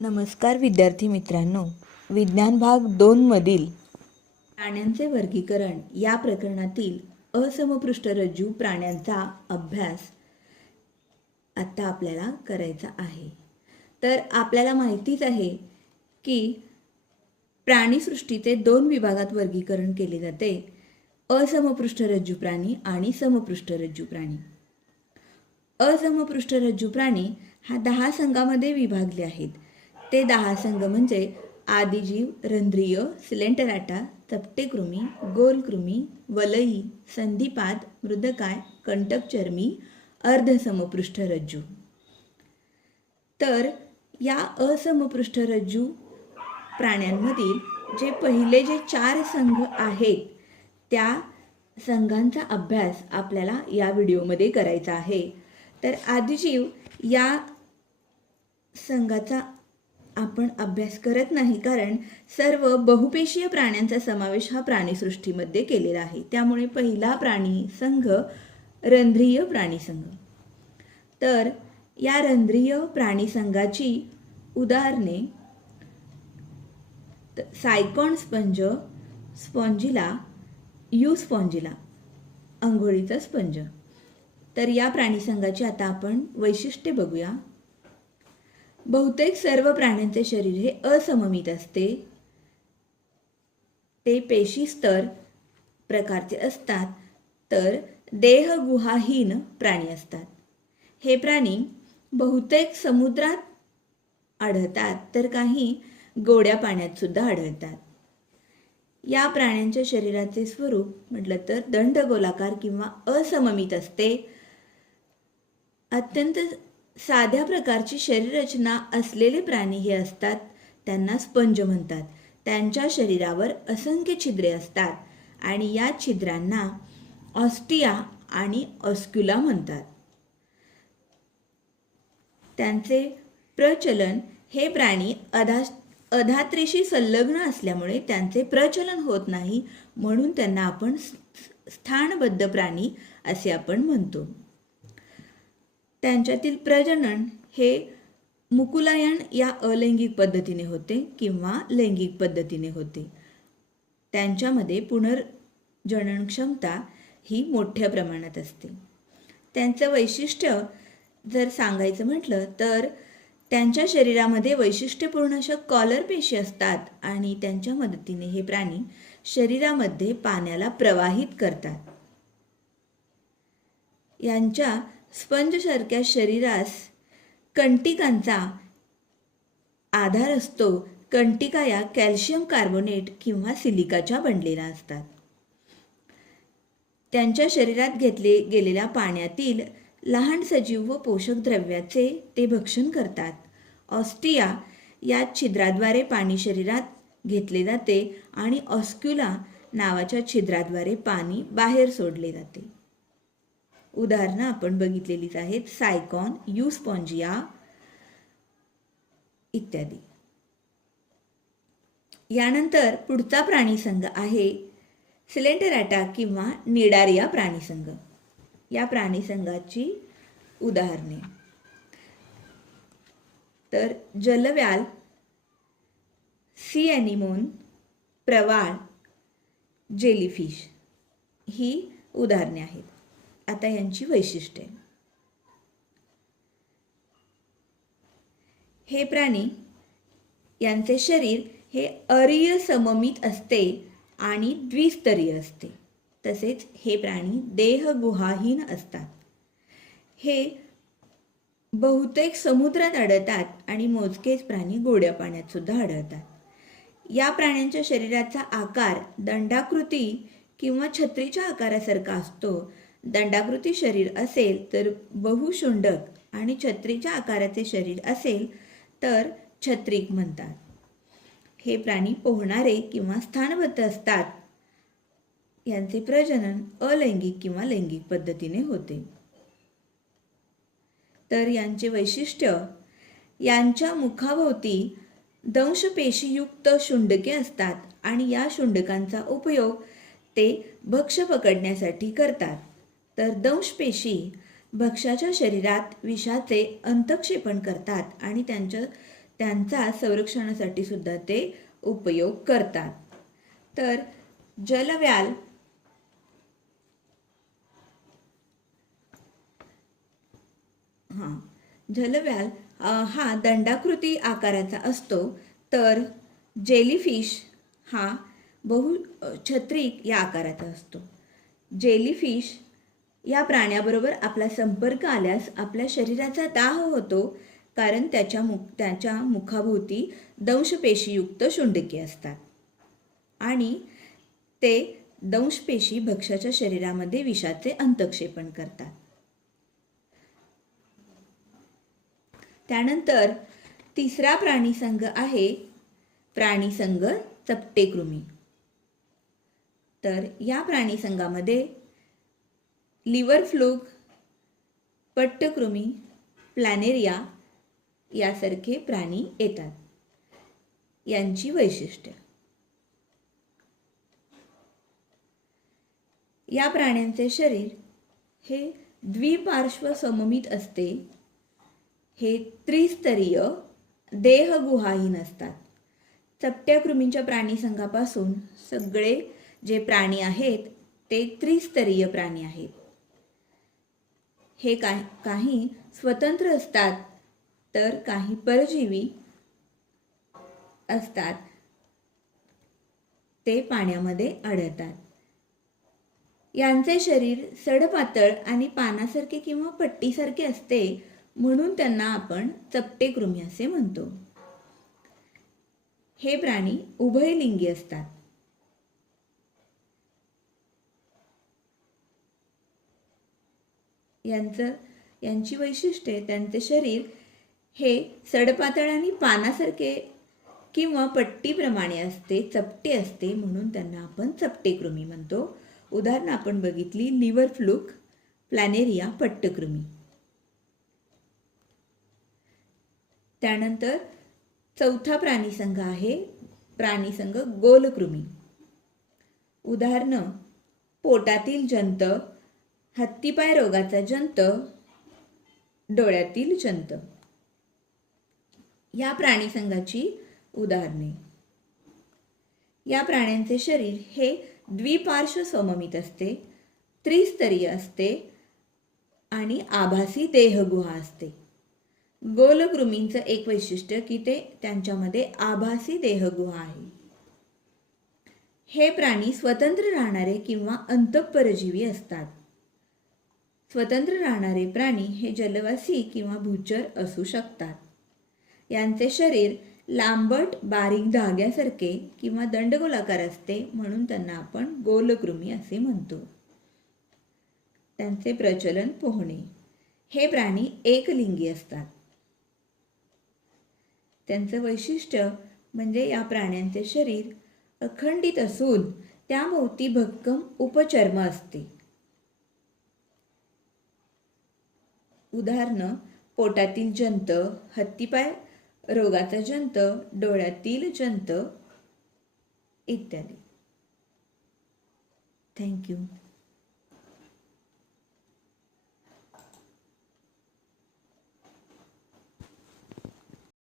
नमस्कार विद्यार्थी मित्रांनो, विज्ञान भाग 2 मधील प्राण्यांचे वर्गीकरण या प्रकरणातील असमपृष्ठरज्जू प्राण्यांचा अभ्यास आता आपल्याला करायचा आहे। तर आपल्याला माहितीच आहे की प्राणीसृष्टीचे 2 विभागात वर्गीकरण केले जाते, असमपृष्ठरज्जू प्राणी आणि समपृष्ठरज्जू प्राणी। असमपृष्ठरज्जू प्राणी हा 10 संघामध्ये विभागले आहेत। ते 10 संघ म्हणजे आदिजीव, रंध्रीय, सिलेंटराटा, चपटेकृमी, गोलकृमी, वलयी, संधिपाद, मृदकाय, कंटकचर्मी, अर्धसमपृष्ठरज्जू। तर या असमपृष्ठरज्जू प्राण्यांमधील जे पहिले जे 4 संघ आहेत त्या संघांचा अभ्यास आपल्याला या व्हिडिओमध्ये करायचा आहे। तर आदिजीव या संघाचा आपण अभ्यास करत नाही, कारण सर्व बहुपेशीय प्राण्यांचा समावेश हा प्राणीसृष्टीमध्ये केलेला आहे। त्यामुळे पहिला प्राणी संघ रंध्रीय प्राणी संघ। तर या रंध्रीय प्राणी संघाची उदाहरणे सायकॉन स्पंज, स्पॉन्जिला, युस्पॉन्जिला, अंघोळीचा स्पंज। तर या प्राणी संघाची आता आपण वैशिष्ट्ये बघूया। बहुतेक सर्व प्राण्यांचे शरीर हे असममित असते, ते पेशी स्तर प्रकारचे असतात, तर देहगुहाहीन प्राणी असतात। हे प्राणी बहुतेक समुद्रात आढळतात, तर काही गोड्या पाण्यात सुद्धा आढळतात। या प्राण्यांच्या शरीराचे स्वरूप म्हटलं तर दंडगोलाकार किंवा असममित असते। अत्यंत साध्या प्रकारची शरीररचना असलेले प्राणी हे असतात, त्यांना स्पंज म्हणतात। त्यांच्या शरीरावर असंख्य छिद्रे असतात आणि या छिद्रांना ऑस्टिया आणि ऑस्क्युला म्हणतात। त्यांचे प्रचलन हे प्राणी अधात्रेशी संलग्न असल्यामुळे त्यांचे प्रचलन होत नाही, म्हणून त्यांना आपण स्थानबद्ध प्राणी असे आपण म्हणतो। त्यांच्यातील प्रजनन हे मुकुलायन या अलैंगिक पद्धतीने होते किंवा लैंगिक पद्धतीने होते। त्यांच्यामध्ये पुनर्जनन क्षमता ही मोठ्या प्रमाणात असते। त्यांचं वैशिष्ट्य जर सांगायचं म्हटलं तर त्यांच्या शरीरामध्ये वैशिष्ट्यपूर्ण अशा कॉलर पेशी असतात आणि त्यांच्या मदतीने हे प्राणी शरीरामध्ये पाण्याला प्रवाहित करतात। यांच्या स्पंजसारख्या शरीरास कंटिकांचा आधार असतो। कंटिका या कॅल्शियम कार्बोनेट किंवा सिलिकाच्या बनलेल्या असतात। त्यांच्या शरीरात घेतले गेलेल्या पाण्यातील लहान सजीव व पोषक द्रव्याचे ते भक्षण करतात। ऑस्टिया या छिद्राद्वारे पाणी शरीरात घेतले जाते आणि ऑस्क्युला नावाच्या छिद्राद्वारे पाणी बाहेर सोडले जाते। उदाहरणं आपण बघितलेलीच आहेत, सायकॉन, युस्पॉन्जिया इत्यादी। यानंतर पुढचा प्राणी संघ आहे सिलेंटराटा किंवा निडारिया प्राणी संघ। या प्राणी संघाची उदाहरणे तर जलव्याल, सी एनिमोन, प्रवाळ, जेलीफिश ही उदाहरणे आहेत। आता यांची वैशिष्ट्ये। हे प्राणी यांचे शरीर हे अरीय सममित असते आणि द्विस्तरीय असते। तसेच हे प्राणी देहगुहाहीन असतात। हे बहुतेक समुद्रात आढळतात आणि मोजकेच प्राणी गोड्या पाण्यात सुद्धा आढळतात। या प्राण्यांच्या शरीराचा आकार दंडाकृती किंवा छत्रीच्या आकारासारखा असतो। दंडाकृती शरीर असेल तर बहुशुंडक आणि छत्रीच्या आकाराचे शरीर असेल तर छत्रीक म्हणतात। हे प्राणी पोहणारे किंवा स्थानबद्ध असतात। यांचे प्रजनन अलैंगिक किंवा लैंगिक पद्धतीने होते। तर यांचे वैशिष्ट्य, यांच्या मुखाभोवती दंशपेशीयुक्त शुंडके असतात आणि या शुंडकांचा उपयोग ते भक्ष्य पकडण्यासाठी करतात। तर दंशपेशी भक्ष्याच्या शरीरात विषाचे अंतक्षेपण करतात आणि त्यांचा संरक्षणासाठी सुद्धा ते उपयोग करतात. तर जलव्याल जलव्याल हा दंडाकृती आकाराचा असतो, तर जेलीफिश हा बहुछत्रिक या आकाराचा असतो. जेलीफिश या प्राण्याबरोबर आपला संपर्क आल्यास आपल्या शरीराचा दाह होतो, कारण त्याच्या मुखाभोवती दंशपेशीयुक्त शुंडके असतात आणि ते दंशपेशी भक्ष्याच्या शरीरामध्ये विषाचे अंतक्षेपण करतात. त्यानंतर तिसरा प्राणीसंघ आहे प्राणीसंघ चपटेकृमी. तर या प्राणीसंघामध्ये लिव्हर फ्लूक, पट्टकृमी, प्लॅनेरिया यासारखे प्राणी येतात. यांची वैशिष्ट्ये: या प्राण्यांचे शरीर हे द्विपार्श्व सममित असते. हे त्रिस्तरीय देहगुहाहीन असतात. चपट्या कृमींच्या प्राणीसंघापासून सगळे जे प्राणी आहेत ते त्रिस्तरीय प्राणी आहेत. हे काही स्वतंत्र असतात, तर काही परजीवी असतात, ते पाण्यामध्ये आढळतात. यांचे शरीर सडपातळ आणि पानासारखे किंवा पट्टीसारखे असते, म्हणून त्यांना आपण चपटेकृमी असे म्हणतो. हे प्राणी उभयलिंगी असतात. यांची वैशिष्ट्ये: त्यांचे शरीर हे सडपातळ आणि पानासारखे किंवा पट्टीप्रमाणे असते, चपटे असते, म्हणून त्यांना आपण चपटेकृमी म्हणतो. उदाहरणं आपण बघितली: लिव्हर फ्लूक, प्लॅनेरिया, पट्टकृमी. त्यानंतर चौथा प्राणीसंघ आहे प्राणीसंघ गोलकृमी. उदाहरणं: पोटातील जंत, हत्तीपाय रोगाचा जंत, डोळ्यातील जंत. या प्राणीसंघाची उदाहरणे: या प्राण्यांचे शरीर हे द्विपार्श्व सममित असते, त्रिस्तरीय असते आणि आभासी देहगुहा असते. गोलकृमींचं एक वैशिष्ट्य की त्यांच्यामध्ये आभासी देहगुहा आहे. हे प्राणी स्वतंत्र राहणारे किंवा अंतःपरजीवी असतात. स्वतंत्र राहणारे प्राणी हे जलवासी किंवा भूचर असू शकतात. यांचे शरीर लांबट बारीक धाग्यासारखे किंवा दंडगोलाकार असते, म्हणून त्यांना आपण गोलकृमी असे म्हणतो. त्यांचे प्रचलन पोहणे. हे प्राणी एकलिंगी असतात. त्यांचं वैशिष्ट्य म्हणजे या प्राण्यांचे शरीर अखंडित असून त्याभोवती भक्कम उपचर्म असते. उदाहरणं: पोटातील जंत, हत्तीपाय रोगाचा जंत, डोळ्यातील जंत इत्यादी. थँक्यू.